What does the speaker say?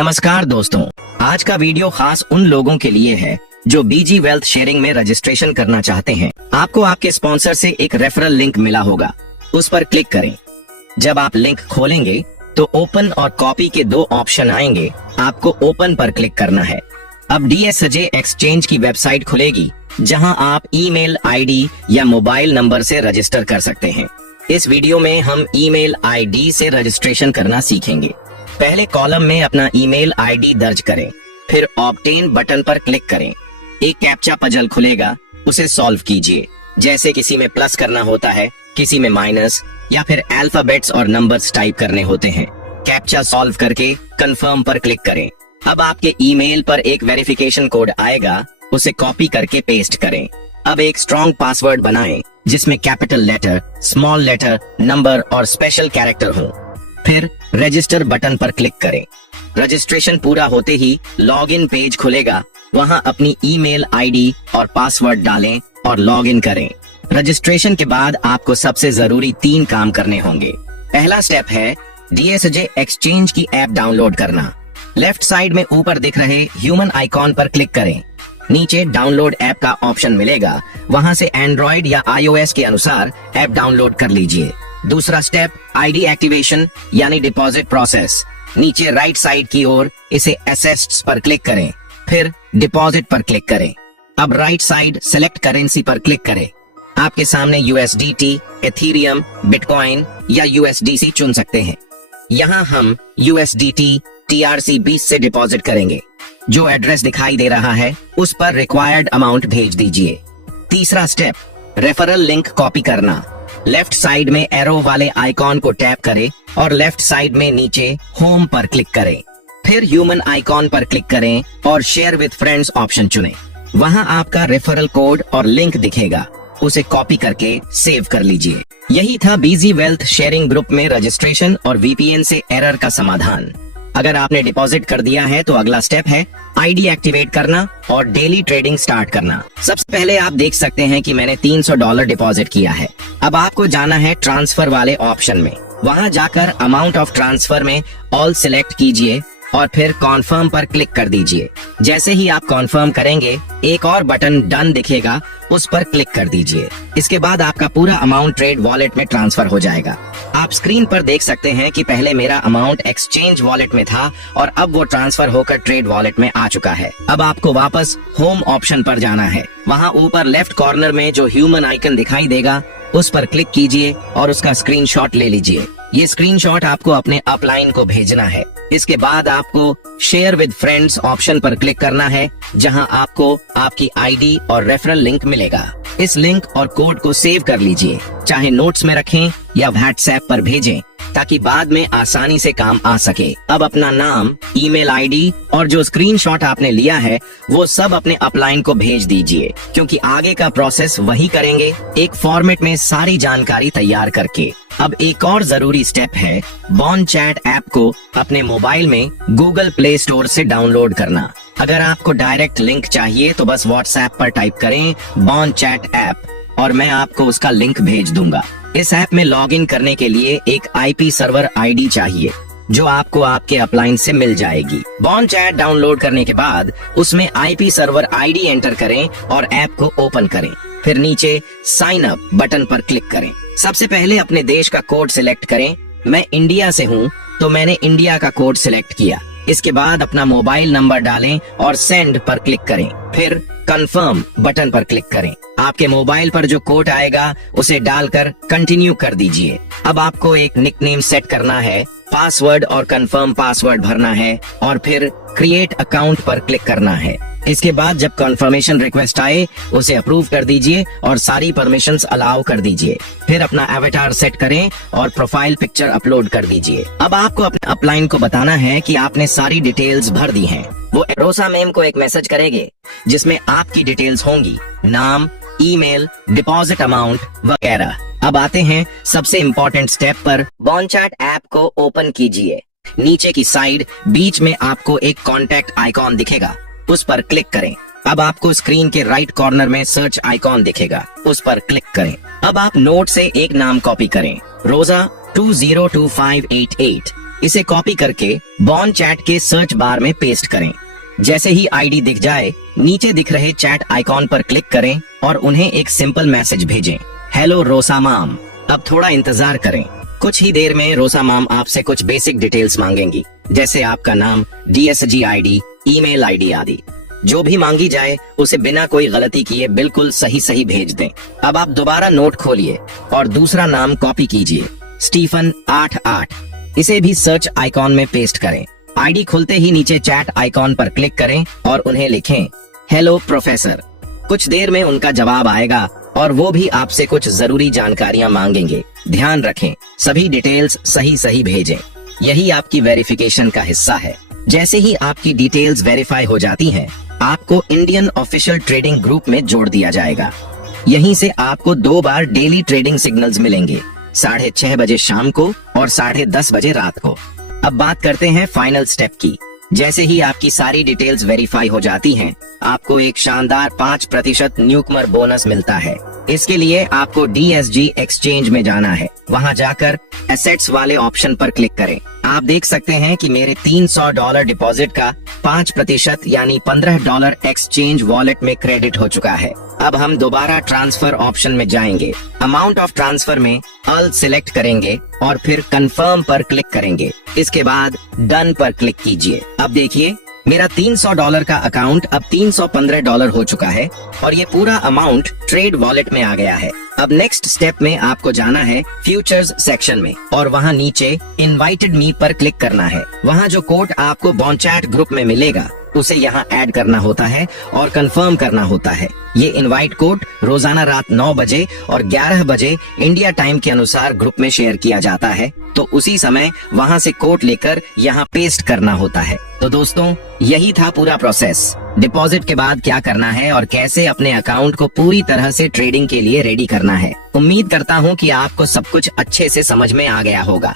नमस्कार दोस्तों, आज का वीडियो खास उन लोगों के लिए है जो बीजी वेल्थ शेयरिंग में रजिस्ट्रेशन करना चाहते हैं। आपको आपके स्पॉन्सर से एक रेफरल लिंक मिला होगा, उस पर क्लिक करें। जब आप लिंक खोलेंगे तो ओपन और कॉपी के दो ऑप्शन आएंगे। आपको ओपन पर क्लिक करना है। अब DSJ एक्सचेंज की वेबसाइट खुलेगी, जहां आप ईमेल आईडी या मोबाइल नंबर से रजिस्टर कर सकते हैं। इस वीडियो में हम ईमेल आईडी से रजिस्ट्रेशन करना सीखेंगे। पहले कॉलम में अपना ईमेल आईडी दर्ज करें, फिर ऑब्टेन बटन पर क्लिक करें। एक कैप्चा पजल खुलेगा, उसे सॉल्व कीजिए। जैसे किसी में प्लस करना होता है, किसी में माइनस, या फिर अल्फाबेट्स और नंबर्स टाइप करने होते हैं। कैप्चा सॉल्व करके कंफर्म पर क्लिक करें। अब आपके ईमेल पर एक वेरिफिकेशन कोड आएगा, उसे कॉपी करके पेस्ट करें। अब एक स्ट्रॉन्ग पासवर्ड बनाएं, जिसमें capital letter, small letter, number और स्पेशल कैरेक्टर हो। फिर रजिस्टर बटन पर क्लिक करें। रजिस्ट्रेशन पूरा होते ही लॉगिन पेज खुलेगा, वहां अपनी ईमेल आईडी और पासवर्ड डालें और लॉगिन करें। रजिस्ट्रेशन के बाद आपको सबसे जरूरी 3 काम करने होंगे। पहला स्टेप है DSJ एक्सचेंज की ऐप डाउनलोड करना। लेफ्ट साइड में ऊपर दिख रहे ह्यूमन आइकॉन पर क्लिक करें। नीचे डाउनलोड ऐप का ऑप्शन मिलेगा, वहां से एंड्रॉइड या iOS के अनुसार ऐप डाउनलोड कर लीजिए। दूसरा स्टेप आईडी एक्टिवेशन यानी डिपॉजिट प्रोसेस। नीचे राइट साइड की ओर इसे असेस्ट्स पर क्लिक करें, फिर डिपॉजिट पर क्लिक करें। अब राइट साइड सेलेक्ट करेंसी पर क्लिक करें। आपके सामने USDT, एथीरियम, बिटकॉइन या USDC चुन सकते हैं। यहाँ हम USDT TRC20 से डिपॉजिट करेंगे। जो एड्रेस दिखाई दे रहा है उस पर रिक्वायर्ड अमाउंट भेज दीजिए। तीसरा स्टेप रेफरल लिंक कॉपी करना। लेफ्ट साइड में एरो वाले आइकॉन को टैप करें और लेफ्ट साइड में नीचे होम पर क्लिक करें। फिर ह्यूमन आइकॉन पर क्लिक करें और शेयर विद फ्रेंड्स ऑप्शन चुनें। वहां आपका रेफरल कोड और लिंक दिखेगा, उसे कॉपी करके सेव कर लीजिए। यही था बीजी वेल्थ शेयरिंग ग्रुप में रजिस्ट्रेशन और VPN से एरर का समाधान। अगर आपने डिपॉजिट कर दिया है तो अगला स्टेप है आईडी एक्टिवेट करना और डेली ट्रेडिंग स्टार्ट करना। सबसे पहले आप देख सकते हैं कि मैंने $300 डिपॉजिट किया है। अब आपको जाना है ट्रांसफर वाले ऑप्शन में। वहां जाकर अमाउंट ऑफ ट्रांसफर में ऑल सिलेक्ट कीजिए और फिर कॉन्फर्म पर क्लिक कर दीजिए। जैसे ही आप कॉन्फर्म करेंगे, एक और बटन डन दिखेगा, उस पर क्लिक कर दीजिए। इसके बाद आपका पूरा अमाउंट ट्रेड वॉलेट में ट्रांसफर हो जाएगा। आप स्क्रीन पर देख सकते हैं कि पहले मेरा अमाउंट एक्सचेंज वॉलेट में था और अब वो ट्रांसफर होकर ट्रेड वॉलेट में आ चुका है। अब आपको वापस होम ऑप्शन पर जाना है। वहां ऊपर लेफ्ट कॉर्नर में जो ह्यूमन आइकन दिखाई देगा, उस पर क्लिक कीजिए और उसका स्क्रीनशॉट ले लीजिए। ये स्क्रीनशॉट आपको अपने अपलाइन को भेजना है। इसके बाद आपको शेयर विद फ्रेंड्स ऑप्शन पर क्लिक करना है, जहां आपको आपकी आईडी और रेफरल लिंक मिलेगा। इस लिंक और कोड को सेव कर लीजिए, चाहे नोट्स में रखें या व्हाट्सएप पर भेजें, ताकि बाद में आसानी से काम आ सके। अब अपना नाम, ईमेल आईडी और जो स्क्रीनशॉट आपने लिया है वो सब अपने अपलाइन को भेज दीजिए, क्योंकि आगे का प्रोसेस वही करेंगे, एक फॉर्मेट में सारी जानकारी तैयार करके। अब एक और जरूरी स्टेप है बॉन्ड चैट ऐप को अपने मोबाइल में गूगल प्ले स्टोर से डाउनलोड करना। अगर आपको डायरेक्ट लिंक चाहिए तो बस व्हाट्सएप पर टाइप करें बॉन्ड चैट ऐप और मैं आपको उसका लिंक भेज दूंगा। इस ऐप में लॉगिन करने के लिए एक IP सर्वर आईडी चाहिए, जो आपको आपके अपलाइन से मिल जाएगी। बॉन्ड चैट डाउनलोड करने के बाद उसमें IP सर्वर आईडी एंटर करें और ऐप को ओपन करें। फिर नीचे साइन अप बटन पर क्लिक करें। सबसे पहले अपने देश का कोड सिलेक्ट करें। मैं इंडिया से हूँ तो मैंने इंडिया का कोड सिलेक्ट किया। इसके बाद अपना मोबाइल नंबर डालें और सेंड पर क्लिक करें। फिर कंफर्म बटन पर क्लिक करें। आपके मोबाइल पर जो कोड आएगा उसे डालकर कंटिन्यू कर दीजिए। अब आपको एक निकनेम सेट करना है, पासवर्ड और कंफर्म पासवर्ड भरना है और फिर क्रिएट अकाउंट पर क्लिक करना है। इसके बाद जब कंफर्मेशन रिक्वेस्ट आए उसे अप्रूव कर दीजिए और सारी परमिशंस अलाउ कर दीजिए। फिर अपना एवेटार सेट करें और प्रोफाइल पिक्चर अपलोड कर दीजिए। अब आपको अपने अपलाइन को बताना है कि आपने सारी डिटेल्स भर दी हैं। वो रोसा मैम को एक मैसेज करेंगे जिसमें आपकी डिटेल्स होंगी, नाम, ईमेल, डिपॉजिट अमाउंट वगैरह। अब आते हैं सबसे इम्पोर्टेंट स्टेप पर। बॉन्ड चैट ऐप को ओपन कीजिए। नीचे की साइड बीच में आपको एक कॉन्टैक्ट आइकॉन दिखेगा, उस पर क्लिक करें। अब आपको स्क्रीन के राइट कॉर्नर में सर्च आइकॉन दिखेगा, उस पर क्लिक करें। अब आप नोट से एक नाम कॉपी करें, रोजा 202588। इसे कॉपी करके बॉन चैट के सर्च बार में पेस्ट करें। जैसे ही आईडी दिख जाए, नीचे दिख रहे चैट आइकॉन पर क्लिक करें और उन्हें एक सिंपल मैसेज भेजें, हेलो रोसा माम। अब थोड़ा इंतजार करें। कुछ ही देर में रोसा माम आपसे कुछ बेसिक डिटेल्स मांगेंगी, जैसे आपका नाम, DSG ID, ईमेल ID आदि। जो भी मांगी जाए उसे बिना कोई गलती किए बिल्कुल सही भेज दें। अब आप दोबारा नोट खोलिए और दूसरा नाम कॉपी कीजिए, स्टीफन 88। इसे भी सर्च आइकॉन में पेस्ट करें। आईडी खुलते ही नीचे चैट आइकॉन पर क्लिक करें और उन्हें लिखें, हेलो प्रोफेसर। कुछ देर में उनका जवाब आएगा और वो भी आपसे कुछ जरूरी जानकारियां मांगेंगे। ध्यान रखें, सभी डिटेल्स सही भेजें। यही आपकी वेरिफिकेशन का हिस्सा है। जैसे ही आपकी डिटेल्स वेरीफाई हो जाती हैं, आपको इंडियन ऑफिशियल ट्रेडिंग ग्रुप में जोड़ दिया जाएगा। यहीं से आपको 2 बार डेली ट्रेडिंग सिग्नल्स मिलेंगे, 6:30 बजे शाम को और 10:30 बजे रात को। अब बात करते हैं फाइनल स्टेप की। जैसे ही आपकी सारी डिटेल्स वेरीफाई हो जाती हैं, आपको एक शानदार 5% न्यूकमर बोनस मिलता है। इसके लिए आपको DSG एक्सचेंज में जाना है। वहां जाकर एसेट्स वाले ऑप्शन पर क्लिक करें। आप देख सकते हैं कि मेरे $300 डिपॉजिट का 5% यानी $15 एक्सचेंज वॉलेट में क्रेडिट हो चुका है। अब हम दोबारा ट्रांसफर ऑप्शन में जाएंगे। अमाउंट ऑफ ट्रांसफर में ऑल सिलेक्ट करेंगे और फिर कंफर्म पर क्लिक करेंगे। इसके बाद डन पर क्लिक कीजिए। अब देखिए, मेरा $300 का अकाउंट अब $315 हो चुका है और ये पूरा अमाउंट ट्रेड वॉलेट में आ गया है। अब नेक्स्ट स्टेप में आपको जाना है फ्यूचर्स सेक्शन में और वहाँ नीचे इनवाइटेड मी पर क्लिक करना है। वहाँ जो कोड आपको बॉन्चैट ग्रुप में मिलेगा उसे यहाँ ऐड करना होता है और कंफर्म करना होता है। ये इनवाइट कोड रोजाना रात 9 बजे और 11 बजे इंडिया टाइम के अनुसार ग्रुप में शेयर किया जाता है, तो उसी समय वहाँ से कोड लेकर यहाँ पेस्ट करना होता है। तो दोस्तों, यही था पूरा प्रोसेस। डिपॉजिट के बाद क्या करना है और कैसे अपने अकाउंट को पूरी तरह से ट्रेडिंग के लिए रेडी करना है। उम्मीद करता हूँ कि आपको सब कुछ अच्छे से समझ में आ गया होगा।